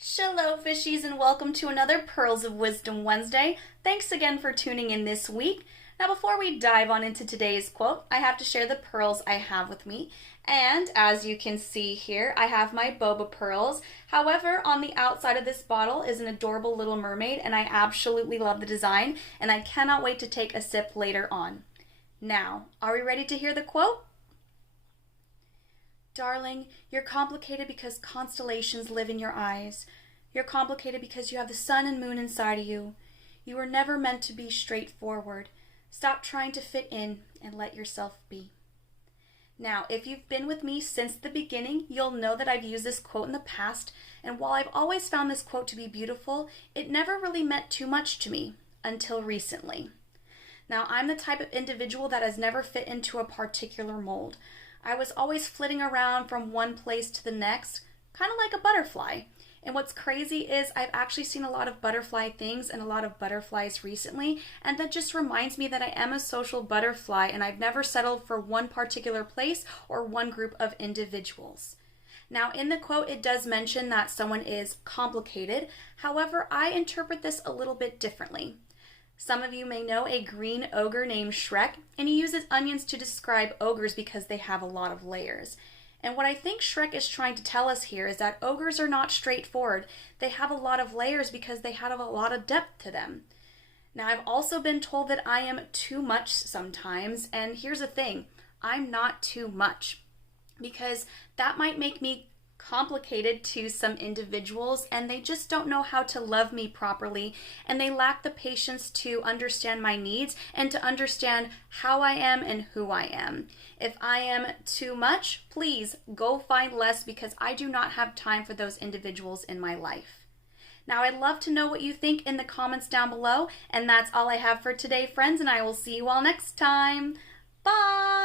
Shallow fishies, and welcome to another Pearls of Wisdom Wednesday. Thanks again for tuning in this week. Now, before we dive on into today's quote, I have to share the pearls I have with me. And as you can see here, I have my boba pearls. However, on the outside of this bottle is an adorable little mermaid, and I absolutely love the design, and I cannot wait to take a sip later on. Now, are we ready to hear the quote? Darling, you're complicated because constellations live in your eyes. You're complicated because you have the sun and moon inside of you. You were never meant to be straightforward. Stop trying to fit in and let yourself be. Now, if you've been with me since the beginning, you'll know that I've used this quote in the past, and while I've always found this quote to be beautiful, it never really meant too much to me until recently. Now, I'm the type of individual that has never fit into a particular mold. I was always flitting around from one place to the next, kind of like a butterfly. And what's crazy is I've actually seen a lot of butterfly things and a lot of butterflies recently, and that just reminds me that I am a social butterfly and I've never settled for one particular place or one group of individuals. Now, in the quote, it does mention that someone is complicated. However, I interpret this a little bit differently. Some of you may know a green ogre named Shrek, and he uses onions to describe ogres because they have a lot of layers. And what I think Shrek is trying to tell us here is that ogres are not straightforward. They have a lot of layers because they have a lot of depth to them. Now, I've also been told that I am too much sometimes, and here's the thing, I'm not too much, because that might make me complicated to some individuals, and they just don't know how to love me properly, and they lack the patience to understand my needs and to understand how I am and who I am. If I am too much, please go find less, because I do not have time for those individuals in my life. Now, I'd love to know what you think in the comments down below, and that's all I have for today, friends, and I will see you all next time. Bye!